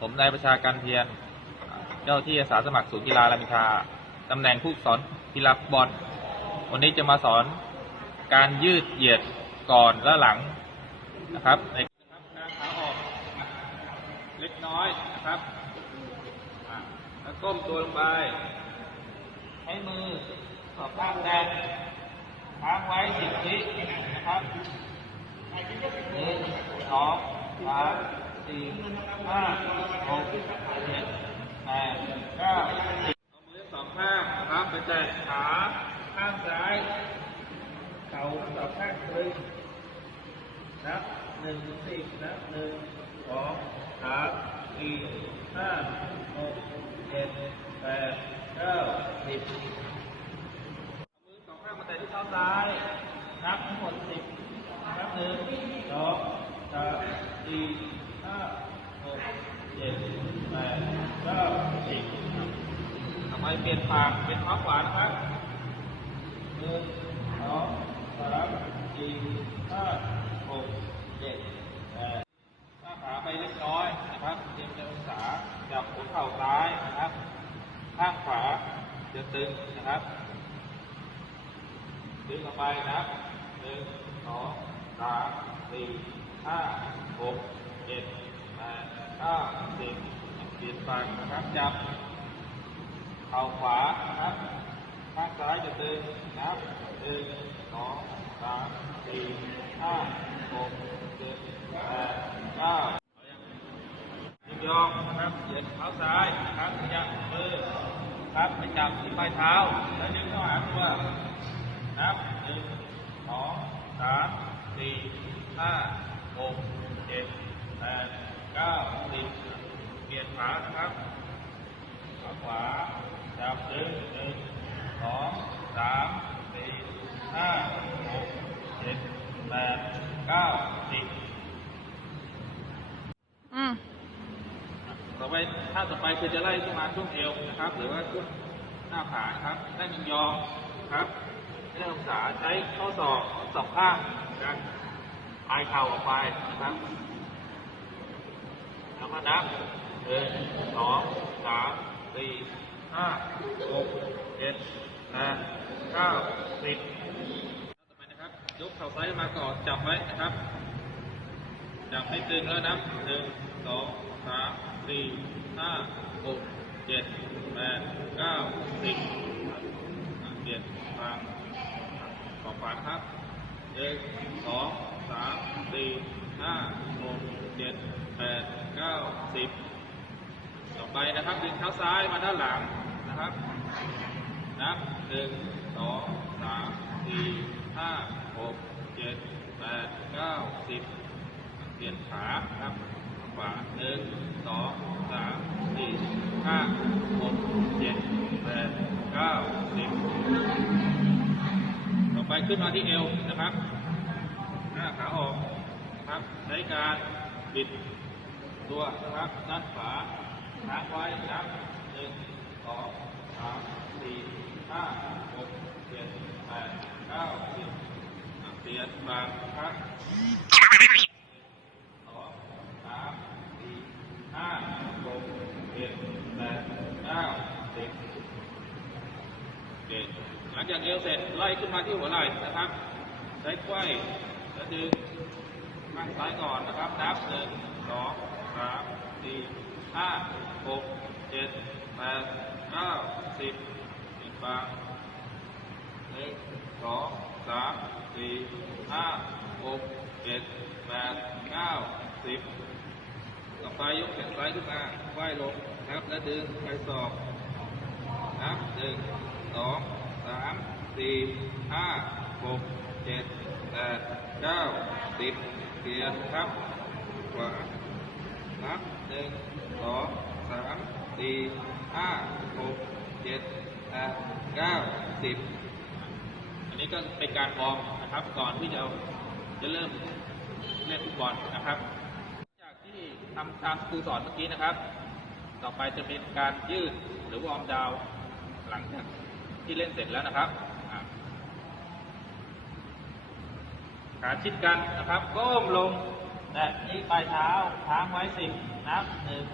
ผมนายประชาการเพียรเจ้าที่อาสาสมัครศูนย์กีฬารามิทาตำแหน่งผู้สอนกีฬาฟุตบอล วันนี้จะมาสอนการยืดเหยียดก่อนและหลังนะครับ ในการขาออกเล็กน้อยนะครับแล้วก้มตัวลงไป ใช้มือสอบข้างแดงค้างไว้สิบวินะครับหนึ่งสองสาม สี่ห้าหกเจ็ดแปดเก้าสิบเอามือสองข้างนะครับไปแตะขาข้างซ้ายเข่าสองข้างตึงนับหนึ่งสิบนับหนึ่งสองสามสี่ห้าหกเจ็ดแปดเก้าสิบมือสองข้างมาแตะที่เท้าซ้ายนับทั้งหมดสิบนับหนึ่งสองสามสี่ เจ็ดแปดเก้าสิบทำไมเปลี่ยนปากเป็นท้าขวานะครับหนึ่งสองสามสี่ห้าหกเจ็ดแปดหน้าขาไปเล็กน้อยนะครับเตรียมจะองศาจับหัวเข่าซ้ายนะครับ ข้างขวาจะตึงนะครับดึงออกไปนะครับหนึ่งสองสามสี่ห้าหกเจ็ด ถ้าสิบเปลี่ยนฝั่งนะครับจับ เข่าขวานะครับ ข้างซ้ายจะตึงนะครับหนึ่งสองสามสี่ห้าหกเจ็ดแปดเก้ายังยืนยองนะครับเหยียดเท้าซ้ายนะครับขยับมือครับไปจับที่ปลายเท้า แล้วดึงเข้าหาตัวนับหนึ่งสองสามสี่ห้าหกเจ็ดแปด เก้าสิบเปลี่ยนขานะครับขาขวาจับดึงหนึ่งสองสามสี่ห้าหกเจ็ดแปดเก้าสิบอืมต่อไปท่าต่อไปคือจะไล่ขึ้นมาช่วงเอวนะครับ หรือว่าช่วงหน้าผากนะครับได้ยิงยองครับให้ได้องศาใช้ข้อศอกสองข้างกันปลายเข่าออกไปนะครับแล้ว มานับหนึ่งสองสามสี่ห้าหกเจ็ดแปดเก้าสิบต่อไปนะครับ ยกเข่าซ้ายมาก่อนจับไว้นะครับ จับให้ตึงแล้วนับหนึ่งสองสามสี่ห้าหกเจ็ดแปดเก้าสิบเปลี่ยนทางขอบขวาครับหนึ่งสองสามสี่ห้าหกเจ็ดแปด เก้าสิบต่อไปนะครับดึงเท้าซ้ายมาด้านหลังนะครับนับหนึ่งสองสามสี่ห้าหกเจ็ดแปดเก้าสิบเปลี่ยนขาครับขวาหนึ่งสองสามสี่ห้าหกเจ็ดแปดเก้าสิบต่อไปขึ้นมาที่เอวนะครับหน้าขาออกครับใช้การบิด ตัวนะครับ ด้านขวาค้างไว้นับหนึ่งสองสามสี่ห้าหกเจ็ดแปดเก้าสิบอะเปลี่ยนฝั่งครับสองสามสี่ห้าหกเจ็ดแปดเก้าสิบหลังจากเอวเสร็จไล่ขึ้นมาที่หัวไหล่นะครับ ใช้ไขว้แล้วดึงข้างซ้ายก่อนนะครับนับหนึ่งสอง สามสี่ห้าหกเจ็ดแปดเก้าสิบอีกฝั่งหนึ่งสองสามสี่ห้าหกเจ็ดแปดเก้าสิบต่อไปยกแขนซ้ายขึ้นมาไหว้ลงนะครับแล้วดึงไปศอกนับหนึ่งสองสามสี่ห้าหกเจ็ดแปดเก้าสิบเปลี่ยนครับขวา นับหนึ่งสองสามสี่ห้าหกเจ็ดแปดเก้าสิบอันนี้ก็เป็นการวอร์มนะครับ ก่อนที่จะจะเริ่มเล่นฟุตบอลนะครับ จากที่ทำตามครูสอนเมื่อกี้นะครับ ต่อไปจะเป็นการยืดหรือวอร์มดาวหลังจากที่เล่นเสร็จแล้วนะครับขาชิดกันนะครับก้มลง และที่ปลายเท้าค้างไว้สิบนับหนึ่ง